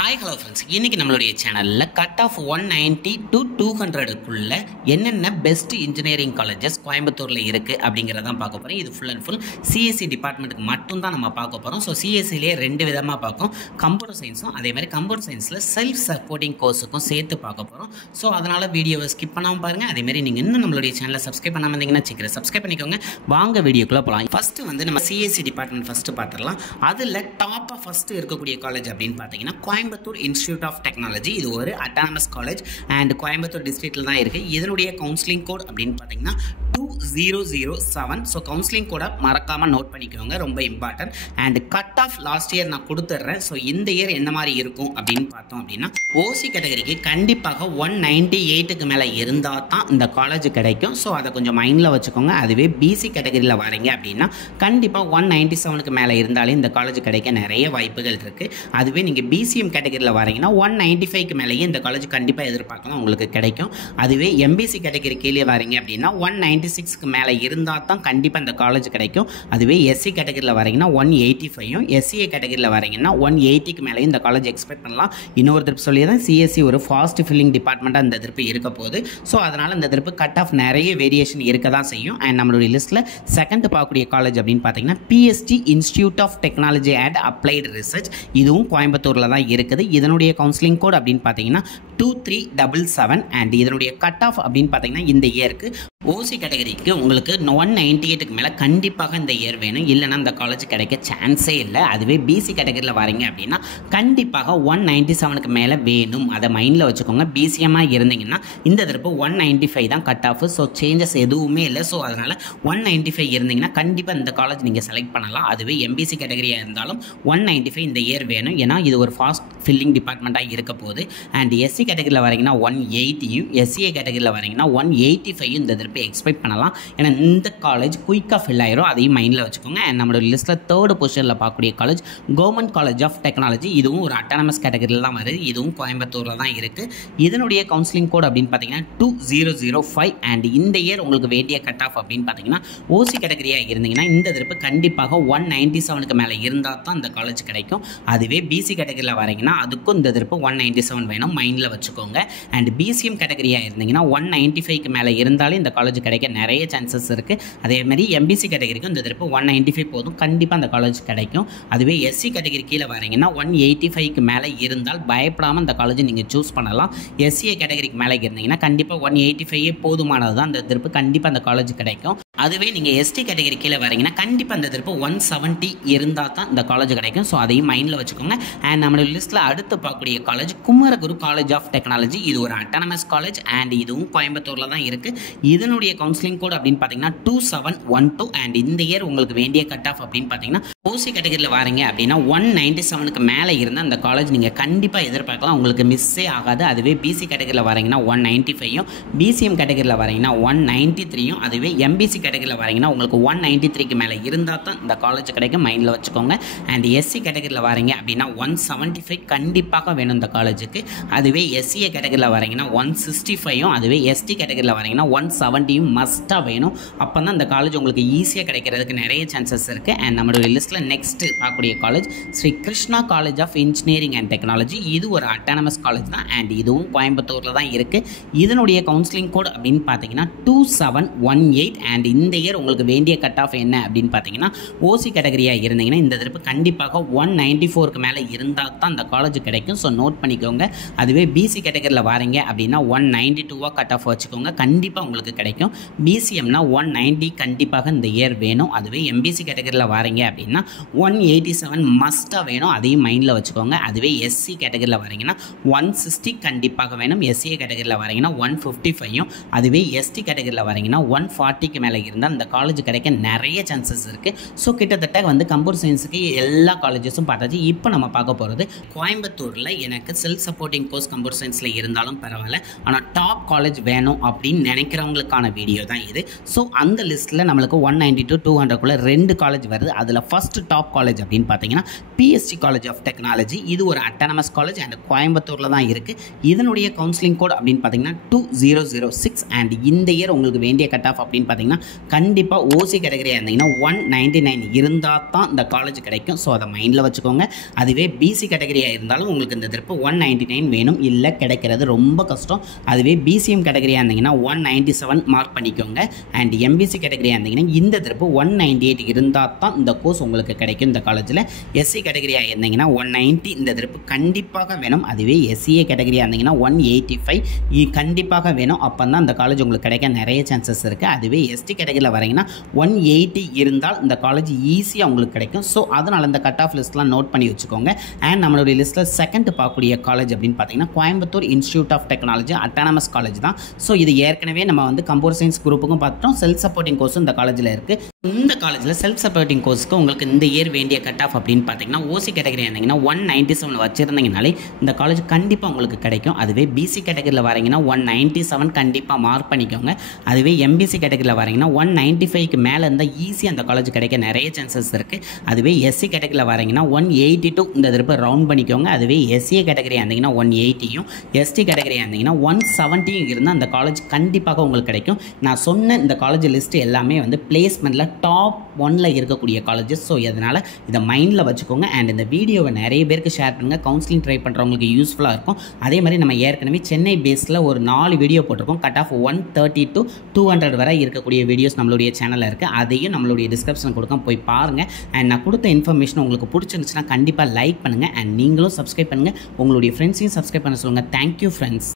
Hi hello friends, இன்றைக்கி நம்மளுடைய சேனலில் கட் ஆஃப் 190 to 200க்குள்ளே என்னென்ன பெஸ்ட் இன்ஜினியரிங் காலேஜஸ் கோயம்புத்தூரில் இருக்குது அப்படிங்கிறதான் பார்க்க போகிறோம். இது ஃபுல் அண்ட் ஃபுல் சிஎஸ்சி டிபார்ட்மெண்ட்டுக்கு மட்டும்தான் நம்ம பார்க்க போகிறோம். ஸோ சிஎஸ்சிலேயே ரெண்டு விதமாக பார்க்கும், கம்ப்யூட்டர் சயின்ஸும் அதே மாதிரி கம்ப்யூட்டர் சயின்ஸில் செல்ஃப் சப்போர்ட்டிங் கோர்ஸுக்கும் சேர்த்து பார்க்க போகிறோம். ஸோ அதனால் வீடியோவை ஸ்கிப் பண்ணாமல் பாருங்கள். அதேமாதிரி நீங்கள் இன்னும் நம்மளுடைய சேனலை சப்ஸ்கிரைப் பண்ணாமல் இருந்தீங்கன்னா சீக்கிரம் சப்ஸ்கிரைப் பண்ணிக்கோங்க. வாங்க வீடியோக்குள்ளே போகலாம். ஃபஸ்ட்டு வந்து நம்ம சிஎஸ்சி டிபார்ட்மெண்ட் ஃபஸ்ட்டு பார்த்துடலாம். அதில் டாப்பாக ஃபஸ்ட்டு இருக்கக்கூடிய காலேஜ் அப்படின்னு பார்த்தீங்கன்னா கோயம்புத்தூர் இன்ஸ்டிடியூட் ஆஃப் டெக்னாலஜி. இது ஒரு அட்டானமஸ் காலேஜ் அண்ட் கோயம்புத்தூர் டிஸ்ட்ரிக்டில் தான் இருக்குது. இதனுடைய கவுன்சிலிங் கோட் அப்படின்னு பார்த்தீங்கன்னா 2007. ஸோ கவுன்சிலிங் கோடை மறக்காமல் நோட் பண்ணிக்கோங்க, ரொம்ப important. And cut off last year நான் கொடுத்துட்றேன். ஸோ இந்த இயர் என்ன மாதிரி இருக்கும் அப்படின்னு பார்த்தோம் அப்படின்னா ஓசி கேட்டகரிக்கு கண்டிப்பாக 198க்கு மேலே இருந்தால் தான் இந்த காலேஜ் கிடைக்கும். ஸோ அதை கொஞ்சம் மைண்டில் வச்சுக்கோங்க. அதுவே பிசி கேட்டகரியில் வரீங்க அப்படின்னா கண்டிப்பாக 197க்கு மேலே இருந்தாலே இந்த காலேஜ் கிடைக்க நிறைய வாய்ப்புகள் இருக்குது. அதுவே நீங்கள் பிசிஎம் கேட்டகரியில் வரீங்கன்னா 195க்கு மேலேயே இந்த காலேஜ் கண்டிப்பாக எதிர்பார்க்கலாம், உங்களுக்கு கிடைக்கும். அதுவே எம்பிசி கேட்டகரி கீழே வரீங்க அப்படின்னா 196க்கு மேலே இருந்தால் தான் கண்டிப்பாக இந்த காலேஜ் கிடைக்கும். அதுவே எஸ்சி கேட்டகரியில் வரீங்கன்னா 185ம், எஸ்சிஏ கேட்டகரியில் வரீங்கன்னா 180க்கு மேலே இந்த காலேஜ் எக்ஸ்பெக்ட் பண்ணலாம். இன்னொரு திருப்பு சொல்லி தான் சிஎஸ்சி ஒரு ஃபாஸ்ட் ஃபில்லிங் டிபார்ட்மெண்ட்டாக இந்த திருப்பு இருக்க போகுது. ஸோ அதனால் இந்த திருப்பு கட் ஆஃப் நிறைய வேரியேஷன் இருக்க தான் செய்யும். அண்ட் நம்மளுடைய லிஸ்ட்டில் செகண்ட் பார்க்கக்கூடிய காலேஜ் அப்படின்னு பார்த்தீங்கன்னா PSG institute of technology and applied research. இதுவும் கோயம்புத்தூரில் தான் இருக்குது. இதனுடைய கவுன்சிலிங் கோட் அப்படின்னு பார்த்தீங்கன்னா 2377. அண்ட் இதனுடைய கட் ஆஃப் அப்படின்னு பார்த்தீங்கன்னா இந்த இயருக்கு ஓசி கேட்டகரிக்கு உங்களுக்கு 198க்கு மேலே கண்டிப்பாக இந்த இயர் வேணும், இல்லைனா இந்த காலேஜ் கிடைக்க சான்ஸே இல்லை. அதுவே பிசி கேட்டகரியில் வரீங்க அப்படின்னா கண்டிப்பாக 197க்கு மேலே வேணும், அதை மைண்டில் வச்சுக்கோங்க. பிசிஎம்மாக இருந்தீங்கன்னா இந்த தடவை 195 தான் கட் ஆஃப். ஸோ சேஞ்சஸ் எதுவுமே இல்லை. ஸோ அதனால் 195 இருந்தீங்கன்னா கண்டிப்பாக இந்த காலேஜ் நீங்கள் செலக்ட் பண்ணலாம். அதுவே எம்பிசி கேட்டகரியாக இருந்தாலும் 195 இந்த இயர் வேணும், ஏன்னா இது ஒரு ஃபாஸ்ட் ஃபில்லிங் டிபார்ட்மெண்ட்டாக இருக்க போகுது. அண்ட் எஸ்சி கேட்டகரியில் வரீங்கன்னா 180யும், எஸ்சிஏ கேட்டகரியில் வரீங்கன்னா 185 இந்த திருப்பி எக்ஸ்பெக்ட் பண்ணலாம். ஏன்னா இந்த காலேஜ் குயிக்காக ஃபில் ஆயிரும், அதையும் மைண்டில் வச்சுக்கோங்க. அண்ட் நம்மளோட லிஸ்ட்டில் தேர்ட் பொசிஷனில் பார்க்கக்கூடிய college government college of technology. இதுவும் ஒரு அட்டானமஸ் கேட்டகரியில் தான் வருது. இதுவும் கோயம்புத்தூரில் தான் இருக்குது. இதனுடைய கவுன்சிலிங் கோட் அப்படின்னு பார்த்தீங்கன்னா 2005. அண்ட் இந்த இயர் உங்களுக்கு வேண்டிய கட் ஆஃப் அப்படின்னு பார்த்தீங்கன்னா ஓசி கேட்டகரியாக இருந்தீங்கன்னா இந்த திருப்பு கண்டிப்பாக 197க்கு மேலே இருந்தால் தான் இந்த காலேஜ் கிடைக்கும். அதுவே பிசி கேட்டகரியில் வரீங்கன்னா அதுக்கும் இந்த திருப்பு 197 வேணும், மைண்டில் வச்சுக்கோங்க. அண்ட் பிசிஎம் கேட்டகரியாக இருந்தீங்கன்னா 195க்கு மேலே இருந்தாலே இந்த காலேஜ் கிடைக்க நிறைய சான்சஸ் இருக்குது. அதேமாதிரி எம்பிசி கேட்டகரிக்கும் இந்த திருப்பு 195 போதும், கண்டிப்பாக அந்த காலேஜ் கிடைக்கும். அதுவே எஸ்சி கேட்டகரி கீழே வரீங்கன்னா 185க்கு மேலே இருந்தால் பயப்படாமல் இந்த காலேஜ் நீங்கள் சூஸ் பண்ணலாம். எஸ்சிஏ கேட்டகரிக்கு மேலே இருந்தீங்கன்னா கண்டிப்பாக 185 போதுமானது தான், அந்த திருப்பு கண்டிப்பாக அந்த காலேஜ் கிடைக்கும். அதுவே நீங்கள் எஸ்டி கேட்டகரி கீழே வரீங்கன்னா கண்டிப்பாக அந்த திருப்பு 170 இருந்தால் தான் இந்த காலேஜ் கிடைக்கும். ஸோ அதையும் மைண்டில் வச்சுக்கோங்க. அண்ட் நம்மளோட லிஸ்ட்டில் அடுத்து பார்க்கக்கூடிய college Kumaraguru college of technology. இது ஒரு அட்டானமஸ் காலேஜ் அண்ட் இதுவும் கோயம்புத்தூரில் தான் இருக்குது. இதனுடைய கவுன்சிலிங் கோட் அப்படின்னு பார்த்தீங்கன்னா 2712. அண்ட் இந்த இயர் உங்களுக்கு வேண்டிய கட் ஆஃப் அப்படின்னு பார்த்தீங்கன்னா ஓசி கேட்டகரியில் வரீங்க அப்படின்னா 197க்கு மேலே இருந்தால் அந்த காலேஜ் நீங்கள் கண்டிப்பாக எதிர்பார்க்கலாம், உங்களுக்கு மிஸ்ஸே ஆகாது. அதுவே பிசி கேட்டகரியில் வரீங்கன்னா 195யும், பிசிஎம் கேட்டகரியில் வரீங்கன்னா 193யும், அதுவே எம்பிசி கேட்டகரியில் வரீங்கன்னா உங்களுக்கு 193க்கு மேலே இருந்தால் தான் இந்த காலேஜ் கிடைக்கும், மைண்டில் வச்சுக்கோங்க. அண்ட் எஸ்சி கேட்டகரியில் வரீங்க அப்படின்னா 175 கண்டிப்பாக வேணும் இந்த காலேஜுக்கு. அதுவே எஸ்சிஏ கேட்டகரியில் வரீங்கன்னா 165யும், அதுவே எஸ்டி கேட்டகரியில் வரீங்கன்னா 170யும் மஸ்ட்டாக வேணும். அப்போ தான் இந்த காலேஜ் உங்களுக்கு ஈஸியாக கிடைக்கிறதுக்கு நிறைய சான்சஸ் இருக்குது. அண்ட் நம்மளுடைய லிஸ்ட்டில் நெக்ஸ்ட் பார்க்கக்கூடிய college Sri Krishna college of engineering and technology. இது ஒரு அட்டானமஸ் காலேஜ் தான் அண்ட் இதுவும் கோயம்புத்தூரில் தான் இருக்குது. இதனுடைய கவுன்சிலிங் கோட் அப்படின்னு பார்த்தீங்கன்னா 2718. அண்ட் இந்த இயர் உங்களுக்கு வேண்டிய கட் ஆஃப் என்ன அப்படின்னு பார்த்தீங்கன்னா ஓசி கேட்டகரியாக இருந்தீங்கன்னா இந்த திருப்பு கண்டிப்பாக 194க்கு மேலே இருந்தால் தான் இந்த காலேஜ் கிடைக்கும். ஸோ நோட் பண்ணிக்கோங்க. அதுவே பிசி கேட்டகரியில் வரீங்க அப்படின்னா 192 கட் ஆஃப் வச்சுக்கோங்க, கண்டிப்பாக உங்களுக்கு கிடைக்கும். பிசிஎம்னா 190 கண்டிப்பாக இந்த இயர் வேணும். அதுவே எம்பிசி கேட்டகரியில் வரீங்க அப்படின்னா 187 மஸ்ட்டாக வேணும், அதையும் மைண்டில் வச்சுக்கோங்க. அதுவே எஸ்சி கேட்டகரியில் வரீங்கன்னா 160 கண்டிப்பாக வேணும். எஸ்சிஏ கேட்டகரியில் வரீங்கன்னா 155யும், அதுவே எஸ்டி கேட்டகரியில் வரீங்கன்னா 140க்கு மேலே இருந்தால் இந்த காலேஜ் கிடைக்க நிறைய சான்சஸ் இருக்குது. ஸோ கிட்டத்தட்ட வந்து கம்ப்யூட்டர் சயின்ஸுக்கு எல்லா காலேஜஸும் பார்த்தாச்சு. இப்போ நம்ம பார்க்க போகிறது கோயம்புத்தூரில் எனக்கு செல்ஃப் சப்போர்ட்டிங் கோர்ஸ் கம்ப்யூட்டர் சயின்ஸில் இருந்தாலும் பரவாயில்ல, ஆனால் டாப் காலேஜ் வேணும் அப்படின்னு நினைக்கிறவங்களுக்கான வீடியோ தான் இது. ஸோ அந்த லிஸ்ட்டில் நம்மளுக்கு 190 to 200க்குள்ளே ரெண்டு காலேஜ் வருது. அதில் ஃபஸ்ட் ஃபஸ்ட்டு டாப் காலேஜ் அப்படின்னு பார்த்தீங்கன்னா பிஎஸ்சி காலேஜ் ஆஃப் டெக்னாலஜி. இது ஒரு அட்டானமஸ் காலேஜ் அண்ட் கோயம்புத்தூரில் தான் இருக்குது. இதனுடைய கவுன்சிலிங் கோட் அப்படின்னு பார்த்தீங்கன்னா 2006. அண்ட் இந்த இயர் உங்களுக்கு வேண்டிய கட் ஆஃப் அப்படின்னு பார்த்தீங்கன்னா கண்டிப்பாக ஓசி கேட்டகரியாக இருந்தீங்கன்னா 199 இருந்தால் தான் இந்த காலேஜ் கிடைக்கும். ஸோ அதை மைண்டில் வச்சுக்கோங்க. அதுவே பிசி கேட்டகரியாக இருந்தாலும் உங்களுக்கு இந்த திருப்பு 199 வேணும், இல்லை கிடைக்கிறது ரொம்ப கஷ்டம். அதுவே பிசிஎம் கேட்டகரியாக இருந்தீங்கன்னா 197 மார்க் பண்ணிக்கோங்க. அண்ட் எம்பிசி கேட்டகரியாக இருந்தீங்கன்னா இந்த திருப்பு 198 இருந்தால் தான் இந்த கோர்ஸ் உங்களுக்கு கிடைக்கும் இந்த காலேஜில். எஸ்சி கேட்டகரியாக இருந்தீங்கன்னா 190 இந்த திருப்பு கண்டிப்பாக வேணும். அதுவே எஸ்சிஏ கேட்டகரியாக இருந்தீங்கன்னா 185 கண்டிப்பாக வேணும். அப்போ தான் இந்த காலேஜ் உங்களுக்கு கிடைக்க நிறைய சான்சஸ் இருக்குது. அதுவே எஸ்டி கேட்டகரியில் வரீங்கன்னா 180 இருந்தால் இந்த காலேஜ் ஈஸியாக உங்களுக்கு கிடைக்கும். ஸோ அதனால் இந்த கட் ஆஃப் லிஸ்ட்லாம் நோட் பண்ணி வச்சுக்கோங்க. அண்ட் நம்மளுடைய லிஸ்ட்டில் செகண்ட் பார்க்கக்கூடிய காலேஜ் அப்படின்னு பார்த்தீங்கன்னா Coimbatore institute of technology autonomous college தான். ஸோ இது ஏற்கனவே நம்ம வந்து கம்ப்யூட்டர் சயின்ஸ் குரூப்புக்கும் பார்த்துட்டோம். செல்ஃப் சப்போர்ட்டிங் கோர்ஸும் இந்த காலேஜில் இருக்குது. இந்த காலேஜில் செல்ஃப் சப்போர்ட்டிங் கோர்ஸுக்கு உங்களுக்கு இந்த இயர் வேண்டிய கட் ஆஃப் அப்படின்னு பார்த்தீங்கன்னா ஓசி கேட்டகரி இருந்தீங்கன்னா 197 வச்சுருந்தீங்கனாலே இந்த காலேஜ் கண்டிப்பாக உங்களுக்கு கிடைக்கும். அதுவே பிசி கேட்டகரியில் வரீங்கன்னா 197 கண்டிப்பாக மார்க் பண்ணிக்கோங்க. அதுவே எம்பிசி கேட்டகரியில் வரீங்கன்னா 195க்கு மேலே இருந்தால் ஈஸியாக அந்த காலேஜ் கிடைக்க நிறைய சான்சஸ் இருக்குது. அதுவே எஸ்சி கேட்டகரியில் வரீங்கன்னா 182 இந்த திருப்ப ரவுண்ட் பண்ணிக்கோங்க. அதுவே எஸ்சிஏ கேட்டகரியாக இருந்தீங்கன்னா 180யும் எஸ்டி கேட்டகரியாக இருந்தீங்கன்னா 170 இருந்தால் அந்த காலேஜ் கண்டிப்பாக உங்களுக்கு கிடைக்கும். நான் சொன்ன இந்த காலேஜ் லிஸ்ட் எல்லாமே வந்து பிளேஸ்மெண்ட்டில் டாப் 1ல் இருக்கக்கூடிய காலேஜஸ். ஸோ அதனால் இதை மைண்டில் வச்சுக்கோங்க. அண்ட் இந்த வீடியோவை நிறைய பேருக்கு ஷேர் பண்ணுங்கள். கவுன்சிலிங் ட்ரை பண்ணுறவங்களுக்கு யூஸ்ஃபுல்லாக இருக்கும். அதே மாதிரி நம்ம ஏற்கனவே சென்னை பேஸில் ஒரு 4 வீடியோ போட்டிருக்கோம். கட் ஆஃப் 130 to 200 வரை இருக்கக்கூடிய வீடியோஸ் நம்மளுடைய சேனலில் இருக்குது. அதையும் நம்மளுடைய டிஸ்கிரிப்ஷன் கொடுக்க போய் பாருங்கள். அண்ட் நான் கொடுத்த இன்ஃபர்மேஷன் உங்களுக்கு பிடிச்சிருந்துச்சுன்னா கண்டிப்பாக லைக் பண்ணுங்கள். அண்ட் நீங்களும் சப்ஸ்கிரைப் பண்ணுங்கள். உங்களுடைய ஃப்ரெண்ட்ஸையும் சப்ஸ்கிரைப் பண்ண சொல்லுங்கள். Thank you friends.